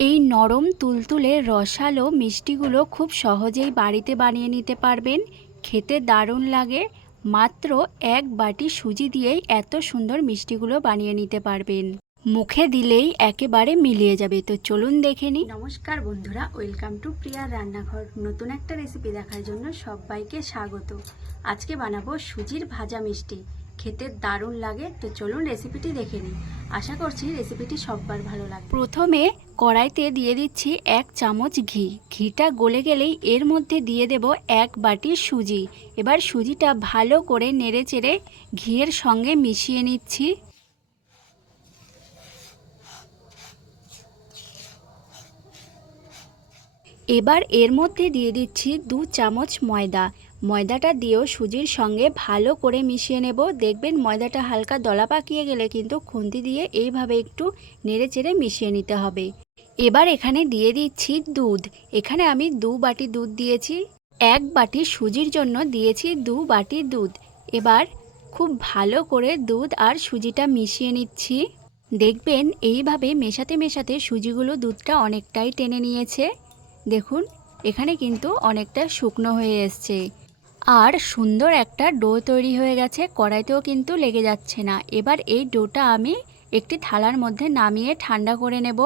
এই নরম তুলতুলে রসালো মিষ্টিগুলো খুব সহজেই বাড়িতে বানিয়ে নিতে পারবেন। খেতে দারুণ লাগে। মাত্র এক বাটি সুজি দিয়েই এত সুন্দর মিষ্টিগুলো বানিয়ে নিতে পারবেন। মুখে দিলেই একেবারে মিলিয়ে যাবে। তো চলুন দেখে নিই। নমস্কার বন্ধুরা, ওয়েলকাম টু প্রিয়ার রান্নাঘর। নতুন একটা রেসিপি দেখার জন্য সবাইকে স্বাগত। আজকে বানাবো সুজির ভাজা মিষ্টি। খেতে দারুণ লাগে। তো চলুন রেসিপিটি দেখে নিই। আশা করছি রেসিপিটি সববার ভালো লাগবে। প্রথমে কড়াইতে দিয়ে দিচ্ছি এক চামচ ঘি। ঘিটা গলে গেলেই এর মধ্যে দিয়ে দেব এক বাটি সুজি। এবার সুজিটা ভালো করে নেড়ে চেড়ে ঘিয়ের সঙ্গে মিশিয়ে নিচ্ছি। এবার এর মধ্যে দিয়ে দিচ্ছি দু চামচ ময়দা। ময়দাটা দিয়েও সুজির সঙ্গে ভালো করে মিশিয়ে নেব। দেখবেন ময়দাটা হালকা দলা পাকিয়ে গেলে কিন্তু খুন্তি দিয়ে এইভাবে একটু নেড়ে চেড়ে মিশিয়ে নিতে হবে। এবার এখানে দিয়ে দিচ্ছি দুধ। এখানে আমি দু বাটি দুধ দিয়েছি। এক বাটি সুজির জন্য দিয়েছি দু বাটি দুধ। এবার খুব ভালো করে দুধ আর সুজিটা মিশিয়ে নিচ্ছি। দেখবেন এইভাবে মেশাতে মেশাতে সুজিগুলো দুধটা অনেকটাই টেনে নিয়েছে। দেখুন, এখানে কিন্তু অনেকটা শুকনো হয়ে এসছে। আর সুন্দর একটা ডো তৈরি হয়ে গেছে, কড়াইতেও কিন্তু লেগে যাচ্ছে না। এবার এই ডোটা আমি একটি থালার মধ্যে নামিয়ে ঠান্ডা করে নেব।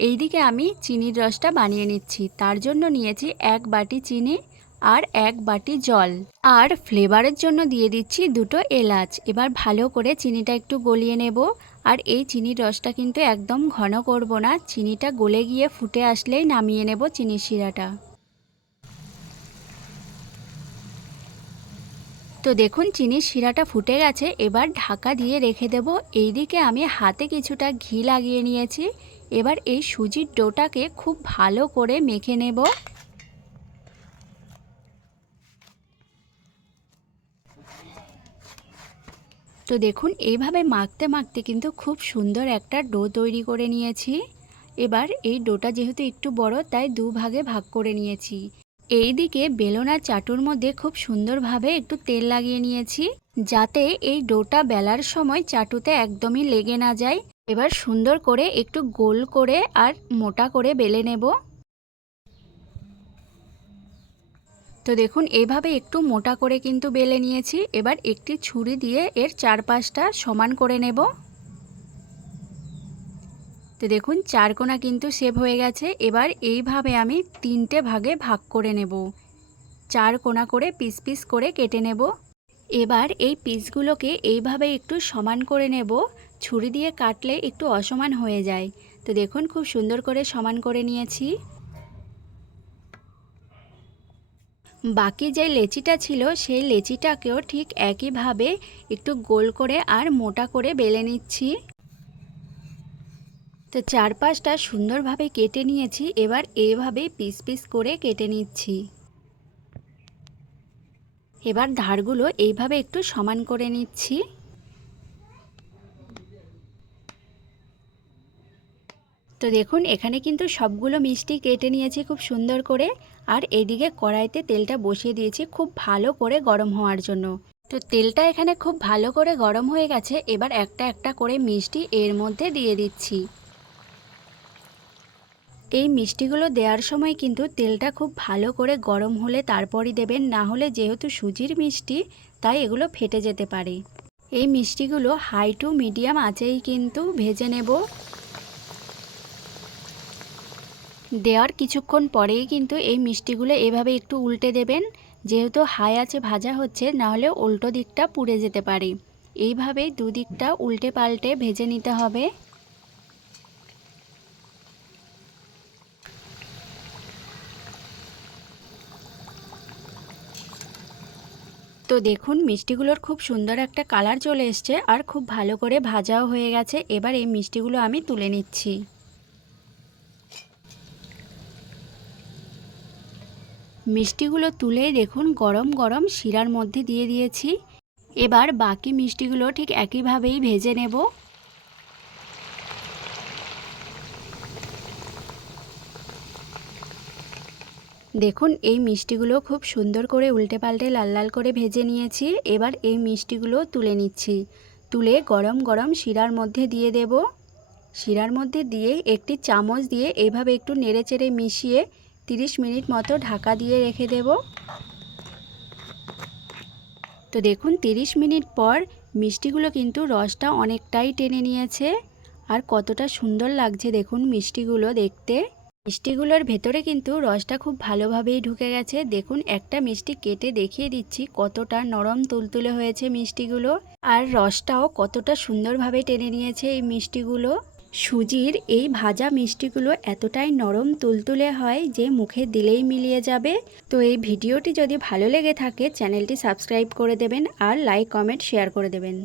এইদিকে আমি চিনির রসটা বানিয়ে নিচ্ছি। তার জন্য নিয়েছি এক বাটি চিনি আর এক বাটি জল। আর ফ্লেভারের জন্য দিয়ে দিচ্ছি দুটো এলাচ। এবার ভালো করে চিনিটা একটু গলিয়ে নেব। আর এই চিনির রসটা কিন্তু একদম ঘন করব না। চিনিটা গলে গিয়ে ফুটে আসলেই নামিয়ে নেব চিনির শিরাটা। তো দেখুন, চিনির শিরাটা ফুটে গেছে। এবার ঢাকা দিয়ে রেখে দেব। এইদিকে আমি হাতে কিছুটা ঘি লাগিয়ে নিয়েছি। এবার এই সুজির ডোটাকে খুব ভালো করে মেখে নেব। তো দেখুন, এইভাবে মাখতে মাখতে কিন্তু খুব সুন্দর একটা ডো তৈরি করে নিয়েছি। এবার এই ডোটা যেহেতু একটু বড়, তাই দু ভাগে ভাগ করে নিয়েছি। এই দিকে বেলনা চাটুর মধ্যে খুব সুন্দরভাবে একটু তেল লাগিয়ে নিয়েছি, যাতে এই ডোটা বেলার সময় চাটুতে একদমই লেগে না যায়। এবার সুন্দর করে একটু গোল করে আর মোটা করে বেলে নেব। তো দেখুন, এভাবে একটু মোটা করে কিন্তু বেলে নিয়েছি। এবার একটি ছুরি দিয়ে এর চারপাশটা সমান করে নেব। তো দেখুন, চার কোনা কিন্তু সেভ হয়ে গেছে। এবার এইভাবে আমি তিনটে ভাগে ভাগ করে নেব। চার কোনা করে পিস পিস করে কেটে নেব। এবার এই পিসগুলোকে এইভাবে একটু সমান করে নেব। ছুরি দিয়ে কাটলে একটু অসমান হয়ে যায়। তো দেখুন, খুব সুন্দর করে সমান করে নিয়েছি। বাকি যে লেচিটা ছিল, সেই লেচিটাকেও ঠিক একইভাবে একটু গোল করে আর মোটা করে বেলে নিচ্ছি। তো চারপাশটা সুন্দরভাবে কেটে নিয়েছি, এবার এইভাবে পিস পিস করে কেটে নিচ্ছি। এবার ধারগুলো এইভাবে একটু সমান করে নিচ্ছি। তো দেখুন, এখানে কিন্তু সবগুলো মিষ্টি কেটে নিয়েছি খুব সুন্দর করে, আর এদিকে কড়াইতে তেলটা বসিয়ে দিয়েছি খুব ভালো করে গরম হওয়ার জন্য। তো তেলটা এখানে খুব ভালো করে গরম হয়ে গেছে, এবার একটা একটা করে মিষ্টি এর মধ্যে দিয়ে দিচ্ছি। এই মিষ্টিগুলো দেওয়ার সময় কিন্তু তেলটা খুব ভালো করে গরম হলে তারপরই দেবেন। না হলে যেহেতু সুজির মিষ্টি, তাই এগুলো ফেটে যেতে পারে। এই মিষ্টিগুলো হাই টু মিডিয়াম আঁচেই কিন্তু ভেজে নেব। দেওয়ার কিছুক্ষণ পরেই কিন্তু এই মিষ্টিগুলো এভাবে একটু উল্টে দেবেন। যেহেতু হাই আছে ভাজা হচ্ছে নাহলে উল্টো দিকটা পুড়ে যেতে পারে। এইভাবেই দুদিকটা উল্টে পাল্টে ভেজে নিতে হবে। তো দেখুন, মিষ্টিগুলোর খুব সুন্দর একটা কালার চলে এসছে আর খুব ভালো করে ভাজাও হয়ে গেছে। এবার এই মিষ্টিগুলো আমি তুলে নিচ্ছি। মিষ্টিগুলো তুলে দেখুন, গরম গরম শিরার মধ্যে দিয়ে দিয়েছি। এবার বাকি মিষ্টিগুলো ঠিক একইভাবেই ভেজে নেব। দেখুন, এই মিষ্টিগুলো খুব সুন্দর করে উল্টে পাল্টে লাল লাল করে ভেজে নিয়েছি। এবার এই মিষ্টিগুলো তুলে নিচ্ছি। তুলে গরম গরম শিরার মধ্যে দিয়ে দেব। শিরার মধ্যে দিয়ে একটি চামচ দিয়ে এইভাবে একটু নেড়েচেড়ে মিশিয়ে 30 মিনিট মতো ঢাকা দিয়ে রেখে দেব। তো দেখুন 30 মিনিট পর মিষ্টিগুলো কিন্তু রসটা অনেকটাই টেনে নিয়েছে। আর কতটা সুন্দর লাগছে দেখুন মিষ্টিগুলো দেখতে। মিষ্টিগুলোর ভেতরে কিন্তু রসটা খুব ভালোভাবেই ঢুকে গেছে। দেখুন, একটা মিষ্টি কেটে দেখিয়ে দিচ্ছি কতটা নরম তুলতুলে হয়েছে মিষ্টিগুলো আর রসটাও কতটা সুন্দরভাবে টেনে নিয়েছে এই মিষ্টিগুলো। সুজির এই ভাজা মিষ্টিগুলো এতটাই নরম তুলতুলে হয় যে মুখে দিলেই মিলিয়ে যাবে। তো এই ভিডিওটি যদি ভালো লেগে থাকে, চ্যানেলটি সাবস্ক্রাইব করে দেবেন আর লাইক, কমেন্ট, শেয়ার করে দেবেন।